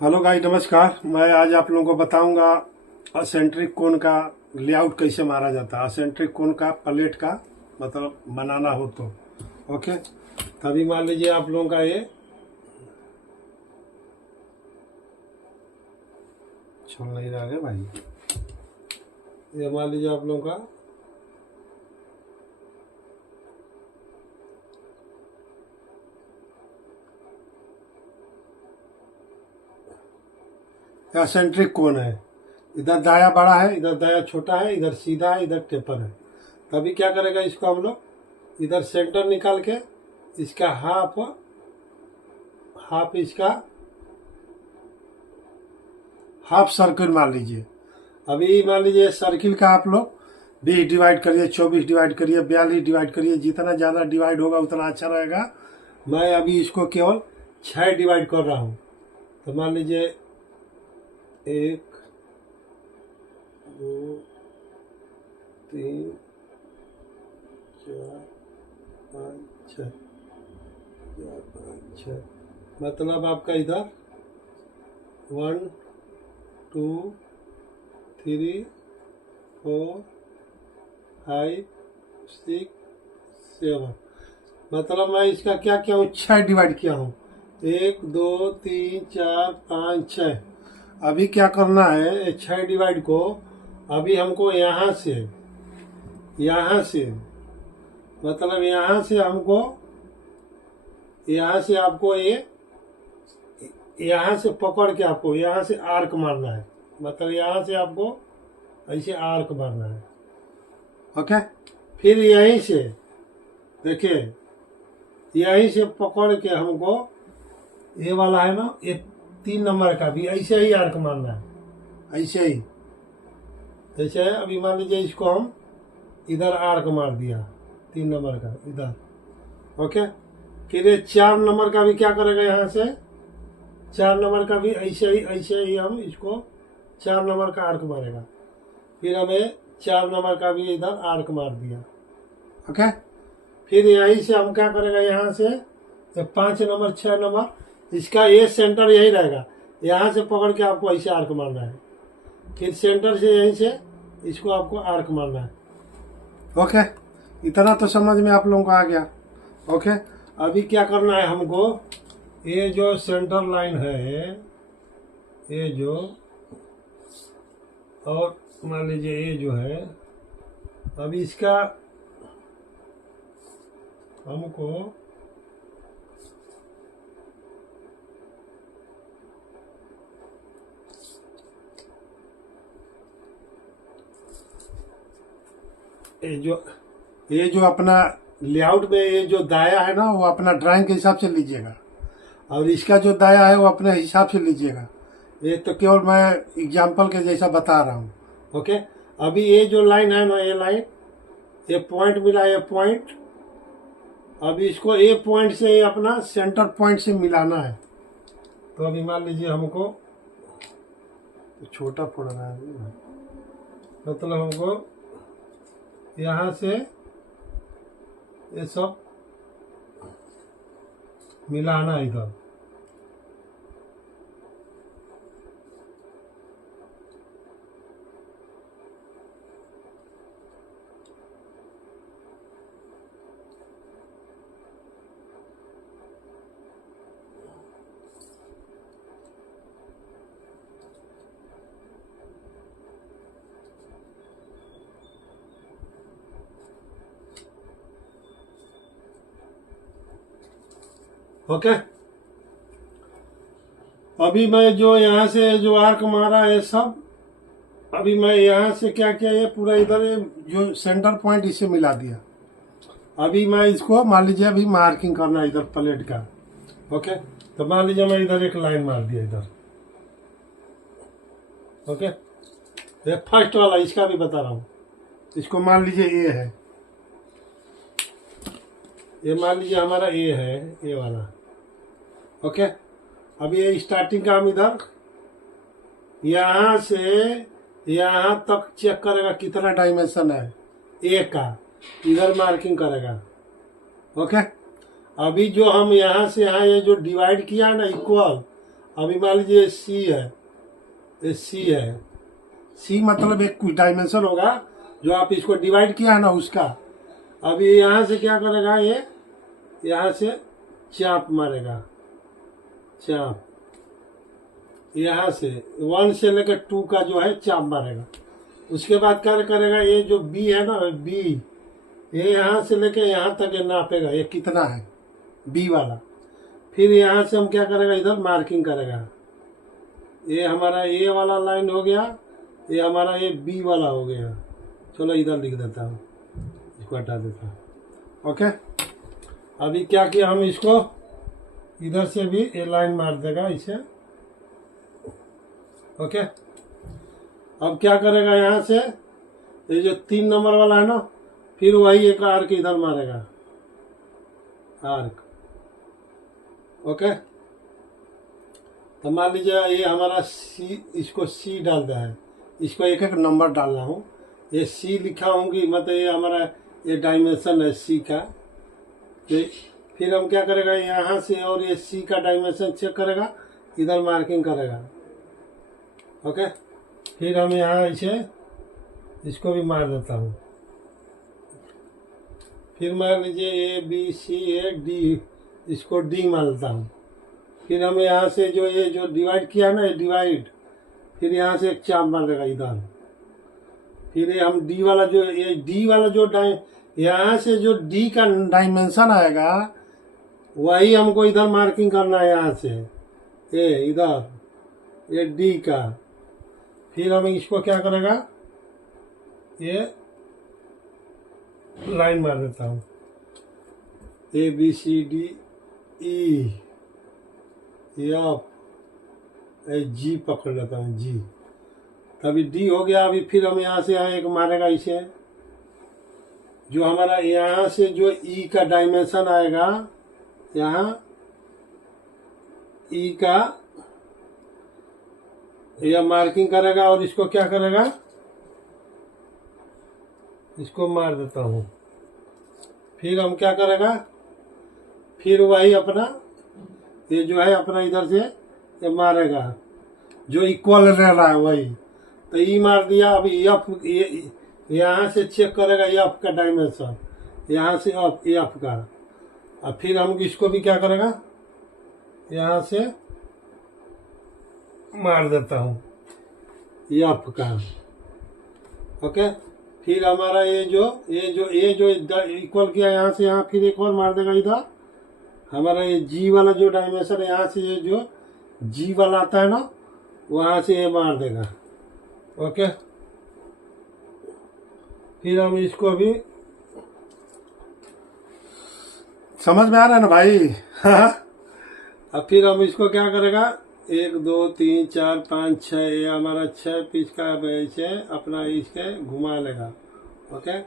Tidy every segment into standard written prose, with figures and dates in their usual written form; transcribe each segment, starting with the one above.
Hello guys, नमस्कार। मैं आज आप लोगों को बताऊंगा असेंट्रिक कोण का लेआउट कैसे मारा जाता है। असेंट्रिक कोण का प्लेट का मतलब बनाना हो तो ओके। तभी मान लीजिए आप लोगों का ये छोड़ नहीं रहा है भाई। ये मान लीजिए आप लोगों का असेंट्रिक कोण है। इधर दाया बड़ा है, इधर दाया छोटा है, इधर सीधा है, इधर टेपर है। तभी क्या करेगा, इसको हम लोग इधर सेंटर निकाल के इसका हाफ इसका हाफ सर्किल मान लीजिए। अभी मान लीजिए सर्किल का आप लोग 20 डिवाइड करिए, 24 डिवाइड करिए, 42 डिवाइड करिए। जितना ज़्यादा डिवाइड होगा उतना अच्छा रहेगा। मैं अभी इसको केवल 6 डिवाइड कर रहा हूँ। तो मान लीजिए 1 2 3 4 5 6 4 5 6 मतलब आपका इधर 1 2 3 4 5 6 7 मतलब मैं इसका क्या किया हूँ, 6 डिवाइड किया हूँ। 1 2 3 4 5 6। अभी क्या करना है, 6 डिवाइड को अभी हमको यहाँ से मतलब यहाँ से आपको ये यहाँ से पकड़ के आपको यहाँ से आर्क मारना है। मतलब यहाँ से आपको ऐसे आर्क मारना है। ओके। फिर यहीं से देखिए, यहीं से पकड़ के हमको ये वाला है ना, ये 3 नंबर का भी ऐसे ही आर्क मारना है। ऐसे ही जैसे है। अभी मान लीजिए इसको हम इधर आर्क मार दिया 3 नंबर का इधर। ओके। फिर ये 4 नंबर का भी क्या करेगा, यहाँ से 4 नंबर का भी ऐसे ही हम इसको 4 नंबर का आर्क मारेगा। फिर हमें 4 नंबर का भी इधर आर्क मार दिया। ओके। फिर यहीं से हम क्या करेगा, यहाँ से 5 नंबर 6 नंबर इसका ये सेंटर यही रहेगा। यहाँ से पकड़ के आपको ऐसे आर्क मारना है। फिर सेंटर से यहीं से इसको आपको आर्क मारना है। ओके। इतना तो समझ में आप लोगों को आ गया। ओके। अभी क्या करना है हमको, ये जो सेंटर लाइन है, ये जो, और मान लीजिए ये जो है, अभी इसका हमको ये जो अपना लेआउट में ये जो दाया है ना, वो अपना ड्राइंग के हिसाब से लीजिएगा, और इसका जो दाया है वो अपने हिसाब से लीजिएगा। ये तो केवल मैं एग्जाम्पल के जैसा बता रहा हूँ। ओके। अभी ये जो लाइन है ना, ये लाइन, ये पॉइंट मिला, ये पॉइंट, अभी इसको ए पॉइंट से अपना सेंटर पॉइंट से मिलाना है। तो अभी मान लीजिए हमको छोटा पड़ रहा है, मतलब हमको यहाँ से ये सब मिलाना है इधर। ओके। अभी मैं जो यहाँ से जो आर्क मारा है सब, अभी मैं यहाँ से क्या किया, ये पूरा इधर जो सेंटर पॉइंट इसे मिला दिया। अभी मैं इसको मान लीजिए अभी मार्किंग करना है इधर प्लेट का। ओके। तो मान लीजिए मैं इधर एक लाइन मार दिया इधर। ओके। ये फर्स्ट वाला, इसका भी बता रहा हूँ। इसको मान लीजिए ए है, ये मान लीजिए हमारा ए है, ये वाला। ओके। अभी ये स्टार्टिंग का हम इधर यहाँ से यहाँ तक चेक करेगा कितना डायमेंशन है ए का, इधर मार्किंग करेगा। ओके। अभी जो हम यहाँ से यहाँ ये जो डिवाइड किया ना इक्वल, अभी मान लीजिए सी है, ये सी है, सी मतलब एक डायमेंशन होगा जो आप इसको डिवाइड किया है ना उसका। अभी यहाँ से क्या करेगा, ये यहाँ से चाप मारेगा, चाप यहाँ से 1 से लेकर 2 का जो है चाप मारेगा। उसके बाद क्या करेगा, ये जो बी है ना, बी ये यहाँ से लेकर यहाँ तक ये नापेगा ये कितना है, बी वाला। फिर यहाँ से हम क्या करेगा, इधर मार्किंग करेगा। ये हमारा ए वाला लाइन हो गया, ये हमारा ये बी वाला हो गया। चलो इधर लिख देता हूँ, इसको हटा देता हूँ। ओके, अभी क्या किया, हम इसको इधर से भी ये लाइन मार देगा इसे। ओके, अब क्या करेगा, यहाँ से ये जो 3 नंबर वाला है ना, फिर वही एक आर्क इधर मारेगा, आर्क। ओके, तो मान लीजिए ये हमारा सी, इसको सी डाल दिया है, इसको एक एक नंबर डालना हूँ। ये सी लिखा हूँ कि मतलब ये हमारा ये डायमेंशन है सी का। तो फिर हम क्या करेगा, यहाँ से और ये सी का डायमेंशन चेक करेगा, इधर मार्किंग करेगा। ओके, फिर हम यहाँ इसे इसको भी मार देता हूँ। फिर मान लीजिए A B C A D, इसको डी मान लेता हूँ। फिर हम यहाँ से जो ये जो डिवाइड किया ना, ये डिवाइड, फिर यहाँ से एक चाप मार देगा इधर। फिर ये हम डी वाला जो ये डी वाला जो यहाँ से जो डी का डायमेंशन आएगा वही हमको इधर मार्किंग करना है, यहाँ से ये इधर ये डी का। फिर हम इसको क्या करेगा, ये लाइन मार देता हूँ, A B C D E F, G पकड़ लेता हूँ, जी। तभी डी हो गया। अभी फिर हम यहाँ से एक मारेगा इसे, जो हमारा यहाँ से जो ई का डायमेंशन आएगा, यहाँ ई का यह मार्किंग करेगा और इसको क्या करेगा, इसको मार देता हूँ। फिर हम क्या करेगा, फिर वही अपना ये जो है अपना इधर से ये मारेगा जो इक्वल रह रहा है वही। तो ई मार दिया। अभी एफ यहाँ से चेक करेगा एफ का डायमेंशन, यहाँ से एफ का। और फिर हम इसको भी क्या करेगा, यहाँ से मार देता हूँ एफ का। ओके, फिर हमारा ये जो इक्वल किया यहाँ से यहाँ, फिर एक और मार देगा इधर। हमारा ये जी वाला जो डायमेंशन है, यहाँ से ये जो जी वाला आता है ना, वहाँ से ये मार देगा। ओके, फिर हम इसको भी, समझ में आ रहा है ना भाई? अब फिर हम इसको क्या करेगा, 1 2 3 4 5 6, ये हमारा 6 पीस का इसे अपना इसके घुमा लेगा। Okay,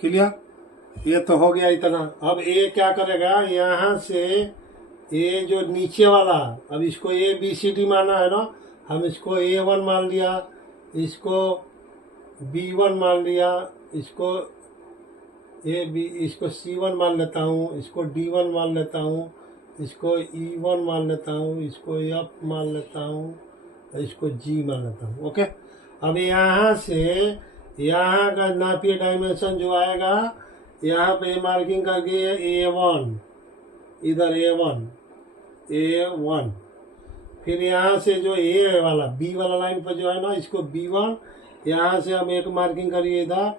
clear? ये तो हो गया इतना। अब ये क्या करेगा, यहाँ से ये जो नीचे वाला, अब इसको ए बी सी डी माना है ना, हम इसको A1 मान लिया, इसको B1 मान लिया, इसको इसको C1 मान लेता हूँ, इसको D1 मान लेता हूँ, इसको E1 मान लेता हूँ, इसको F मान लेता हूँ, इसको G मान लेता हूँ। ओके, अब यहाँ से यहाँ का नापिए डायमेंशन जो आएगा, यहाँ पे मार्किंग करके A1, इधर A1। फिर यहाँ से जो ए वाला बी वाला लाइन पर जो है ना, इसको B1, यहाँ से हम एक मार्किंग करिए इधर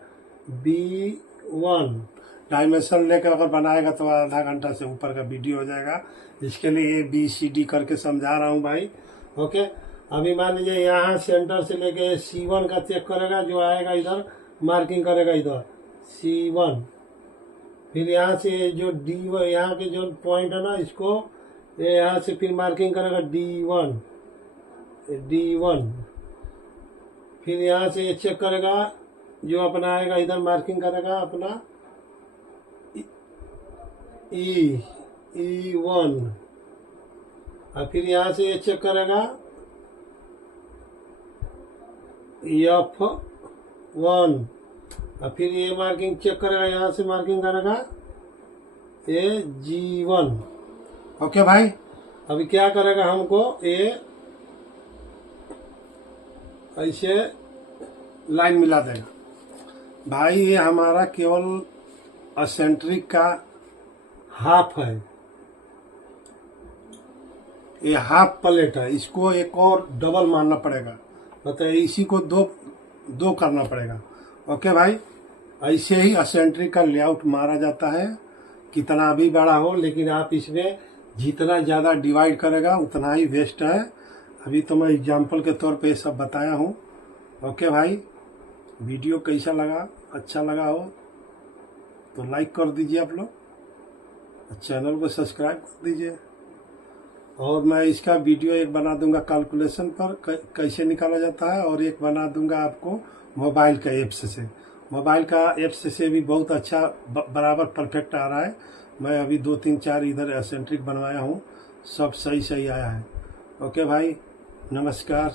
B1। डायमेंशन लेकर अगर बनाएगा तो आधा घंटा से ऊपर का वीडियो हो जाएगा। इसके लिए ए बी सी डी करके समझा रहा हूँ भाई। ओके, अभी मान लीजिए यहाँ सेंटर से लेके C1 का चेक करेगा, जो आएगा इधर मार्किंग करेगा इधर C1। फिर यहाँ से जो डी यहाँ के जो पॉइंट है ना, इसको ये यहाँ से फिर मार्किंग करेगा D1। फिर यहाँ से ये चेक करेगा, जो अपना आएगा इधर मार्किंग करेगा अपना E1। और फिर यहाँ से ये चेक करेगा F1। और फिर ये मार्किंग चेक करेगा, यहाँ से मार्किंग करेगा ये G1। ओके भाई, अभी क्या करेगा हमको, ये ऐसे लाइन मिला देगा भाई। ये हमारा केवल एसेंट्रिक का हाफ है, ये हाफ प्लेट है, इसको एक और डबल मारना पड़ेगा, मतलब इसी को दो करना पड़ेगा। ओके भाई, ऐसे ही एसेंट्रिक का लेआउट मारा जाता है, कितना भी बड़ा हो, लेकिन आप इसमें जितना ज़्यादा डिवाइड करेगा उतना ही वेस्ट है। अभी तो मैं एग्जाम्पल के तौर पे ये सब बताया हूँ। ओके भाई, वीडियो कैसा लगा, अच्छा लगा हो तो लाइक कर दीजिए आप लोग, चैनल को सब्सक्राइब कर दीजिए। और मैं इसका वीडियो एक बना दूंगा कैलकुलेशन पर कैसे निकाला जाता है, और एक बना दूंगा आपको मोबाइल का ऐप्स से। मोबाइल का ऐप्स से भी बहुत अच्छा बराबर परफेक्ट आ रहा है। मैं अभी 2-3-4 इधर एसेंट्रिक बनवाया हूँ, सब सही आया है। ओके भाई, नमस्कार।